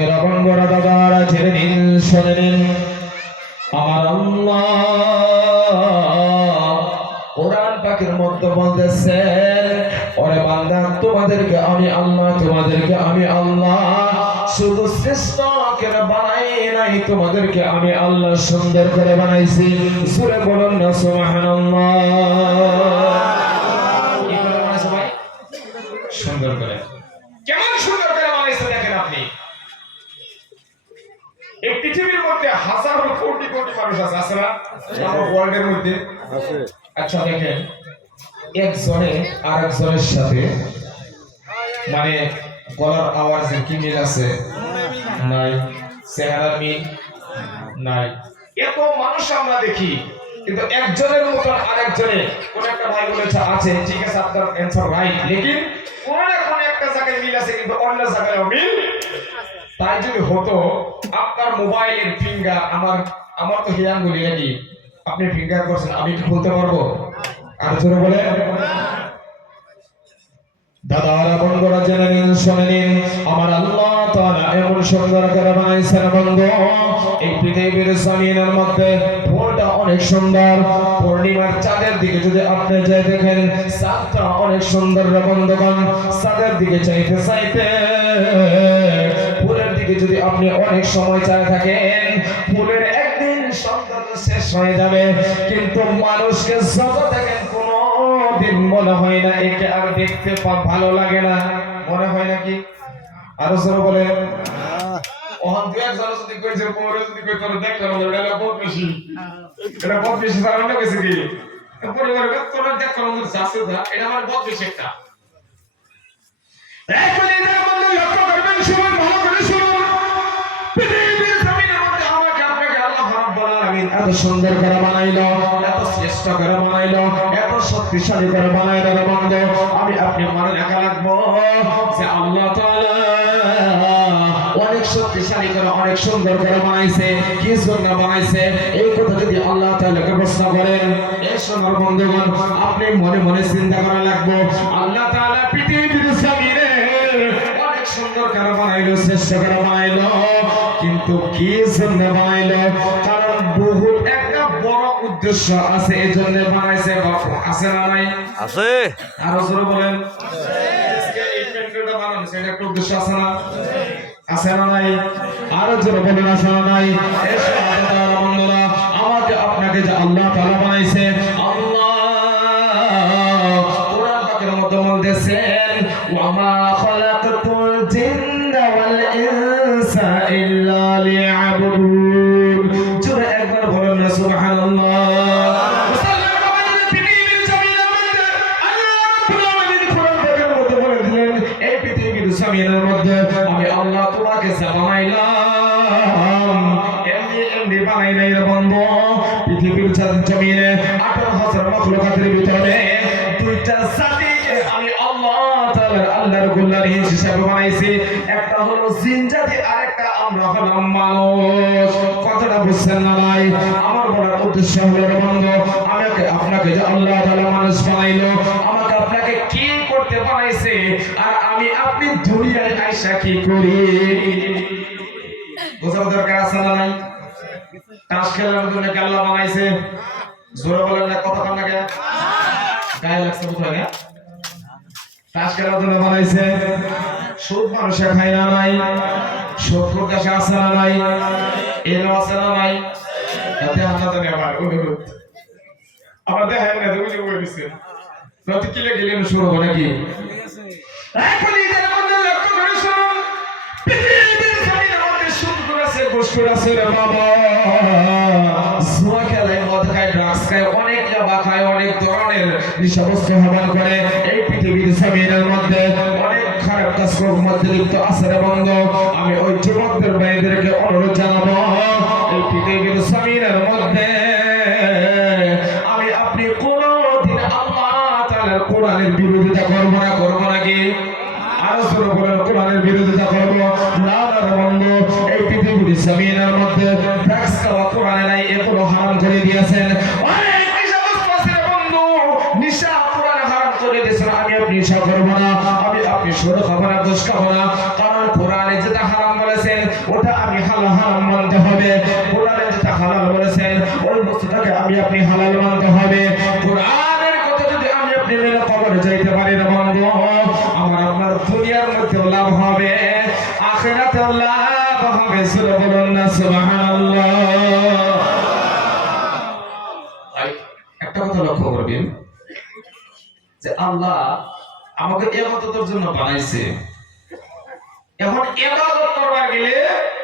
এরকম বড় দাদারা ছেড়ে দিন, শুনে নিন। আমার আল্লাহ কোরআন পাকের মধ্যে বলতেছেন, ওরে বান্দা, তোমাদেরকে আমি আল্লাহ, তোমাদেরকে আমি আল্লাহ শুধু শ্রেষ্ঠ করে বানাই নাই, তোমাদেরকে আমি আল্লাহ সুন্দর করে বানাইছি। সূরা বলুন না সুবহানাল্লাহ। কি করে বানাইছে ভাই? সুন্দর করে। কেমন সুন্দর করে বানাইছে দেখেন আপনি। এই পৃথিবীর মধ্যে হাজার কোটি কোটি মানুষ আছে, আছে না? আমার ওয়ার্ল্ডের মধ্যে আছে। আচ্ছা দেখেন, একজনে আরেকজনের সাথে মানে গলার আওয়াজের কি মিল আছে? নাই। চেহারার মিল নাই। এত মানুষ আমরা দেখি, কিন্তু একজনের মতো আরেকজনে কোন একটা ভাই বলেছে আছে, ঠিক আছে আপনার অ্যানসার রাইট, লেকিন কোন না কোন একটা জায়গায় মিল আছে, কিন্তু অন্য জায়গায় মিল। তাই যদি হতো আপনার মোবাইলের ফিঙ্গার আমার তো হিয়ান বলি নাকি, আপনি ফিঙ্গার করছেন, আমি কি খুলতে পারবো? আর জোরে বলে দাদারা বন্ধুরা জেনে নিন, শুনে নিন। আমার আল্লাহ তাআলা এমন সুন্দর করে বানাইছেন বন্ধু, এই পৃথিবীর জমিনের মধ্যে ফুলটা অনেক সুন্দর। পূর্ণিমার চাঁদের দিকে যদি আপনি যাই দেখেন, চাঁদটা অনেক সুন্দর রে বন্ধুগণ। চাঁদের দিকে চাইতে চাইতে ফুলের দিকে যদি আপনি অনেক সময় চাই থাকেন, ফুলের একদিন সৌন্দর্য শেষ হয়ে যাবে, কিন্তু মানুষকে যত দেখেন দিন মনে হয় না একে আর দেখতে ভালো লাগে না, মনে হয় নাকি? আরো জোরে বলে ওখান দুই একজন যদি কইছে পরে যদি কই তোর দেখ করো এটা বহুত বেশি, এটা বহুত বেশি কারণটা কইছে কি পরিবারের তোর দেখ করো মনে আছে না, এটা আমার বহুত বেশি একটা। এখন এটার মধ্যে লক্ষ্য করবেন, শুনুন ভালো করে শুনুন। পৃথিবীর জমিনের মধ্যে আমাকে আপনাকে আল্লাহ রাব্বুল আলামিন এত সুন্দর করে বানাইলো, এত শ্রেষ্ঠ করে বানাইলো, এত শক্তিশালী করে বানাইলো রে বন্ধু। আমি আপনি মনে রাখা রাখবো যে আল্লাহ তাআলা অনেক শক্তিশালী করে অনেক সুন্দর করে বানাইছে। কি জন্য বানাইছে এই কথা যদি আল্লাহ তাআলাকে প্রশ্ন করেন, এই সোনার বন্ধুগণ, আপনি মনে মনে চিন্তা করা লাগবে। আল্লাহ তাআলা পৃথিবীর জমিনে অনেক সুন্দর করে বানাইলো, শ্রেষ্ঠ করে বানাইলো, কিন্তু কি জন্য বানাইলো? কারণ বহু একটা বড় উদ্দেশ্য আছে, এই জন্য বানাইছে। আছে না নাই? আছে। আরো জোরে বলেন। আজকে এই পেন্টটা বানানো সেটা একটা উদ্দেশ্য আছে না? আছে না নাই? আরো জোরে বলেন, আছে না নাই? এই সাধারণ বন্ধুরা, আমাকে আপনাকে যে আল্লাহ তাআলা বানাইছে, আল্লাহ কোরআন পাকের মধ্যে বলতেছেন, ওয়া মা খালাকাতুল জিন্না ওয়াল ইনসা ইল্লা লিয়াবুদুন। জোরে একবার বলেন না সুবহানাল্লাহ। জমিনের মধ্যে আমি আল্লাহ তোমাকে বানাইলাম, এমনি বানাই নাই রে বন্ধু। পৃথিবীর জমিনে 18,000 মাখলুকাতের ভিতরে দুইটা জাতিকে আমি আল্লাহ তাআলার আল্লাহর গোলাম হিসেবে বানাইছি। একটা হলো জিন জাতি, আর একটা আমরা হলাম মানুষ। কথাটা বুঝছেন না ভাই? আমার বলার উদ্দেশ্য হলো রে বন্ধু, আমাকে আপনাকে যে আল্লাহ তাআলা মানুষ বানাইলো, আমাকে আপনাকে কি করতে বানাইছে, আর আমি আপনি দুনিয়ায় আইসা কি করি বোঝার দরকার আছে না নাই? তাস খেলার জন্য আল্লাহ বানাইছে। জোরে বলেন না, কথা বলেন না, গায়ে লাগছে কোথায় না? তাস খেলার জন্য বানাইছে। সুদ মানুষের খায় না নাই? সুদ প্রকাশে আছে না নাই? এর আছে না নাই? এতে আমরা জানি আবার দেখেন না তুমি বলে দিছে রাতে কি গেলেন শুরু হবে নাকি? এখন এদের মধ্যে লক্ষ্য করে শুনুন, পৃথিবীর জমিনের মধ্যে সুদ করেছে, ঘুষ করেছে রে বাবা, জুয়া খেলায়, মদ খায়, ড্রাগস খায়, অনেক ইয়াবা খায়, অনেক ধরনের নিশাবস্তু সেবন করে। এই পৃথিবীর জমিনের মধ্যে অনেক খারাপ কাজকর্মের মধ্যে লিপ্ত আছে রে বন্ধু। আমি ওই যুবকদের ভাইদেরকে অনুরোধ জানাবো, এই পৃথিবীর জমিনের মধ্যে আমি আপনি কোনদিন আল্লাহ তাআলার কোরআনের বিরোধিতা করব না, করব নাকি? আরো জোরে বলেন, কোরআনের বিরোধিতা করব না না রে বন্ধু। এই পৃথিবীর জমিনের মধ্যে ড্রাগস খাওয়া কোরআনে নাই, এগুলো হারাম করে দিয়েছেন। অনেক নিশাবস্তু আছে রে বন্ধু, নিশা কোরআনে হারাম করে দিয়েছেন। আমি আপনি নেশা করব না, আমি আপনি সুদ খাবো না, ঘুষ খাবো না, কারণ কোরআনে যেটা হারাম বলেছেন ওটা আমি হালাল হারাম মানতে হবে। কোরআনে যেটা হালাল বলেছেন ওই বস্তুটাকে আমি আপনি হালাল মানতে হবে। কোরআনের কথা যদি আমি আপনি মেনে কবরে যাইতে পারি না বন্ধু, আমার আপনার দুনিয়ার মধ্যে লাভ হবে, আখিরাতেও লাভ হবে। সুরে বলুন না সুবহানাল্লাহ। একটা কথা লক্ষ্য করবেন যে আল্লাহ আমাকে ইবাদতের জন্য বানাইছে। এখন ইবাদত করবার গেলে